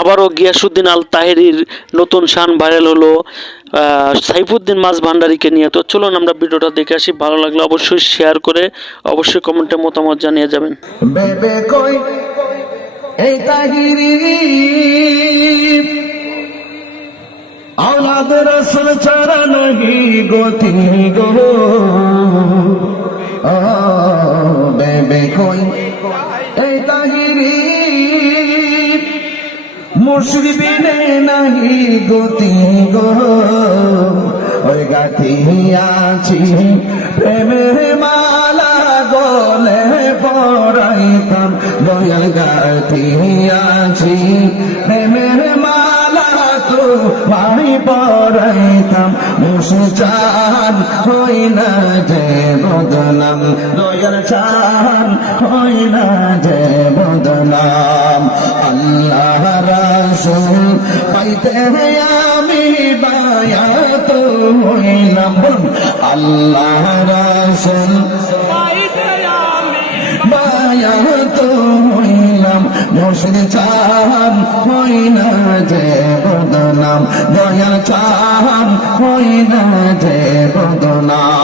আবারও গিয়াসউদ্দিন আল তাহেরির নতুন শান ভাইরাল হলো সাইফুদ্দিন মাছ ভান্ডারীকে নিয়ে। তো চলুন আমরা ভিডিওটা দেখে আসি। ভালো লাগলে অবশ্যই শেয়ার করে অবশ্যই কমেন্টে মতামত জানিয়ে যাবেন। বেবে কই এই তাহিরি औलाद रसूल चारा नहीं गोती गो बेबे कोई ए ताहिरी मुर्शिदिने नहीं गोती गो ओई गाथी आছি প্রেমের মালা গলে পরাইতাম দয়াল গাথি আছি প্রেমের মালা তো ভাই পরাইতাম মুসচান হই না যে বদনাম দয়াল চান হই না যে বদনাম আল্লাহ রাসূল পাইতে আমি বায়াত হইলাম আল্লাহ রাসূল পাইতে আমি বায়াত হইলাম মুর্শিদ চান হই না যে বদনাম দয়াল চান হই না যে বদনাম।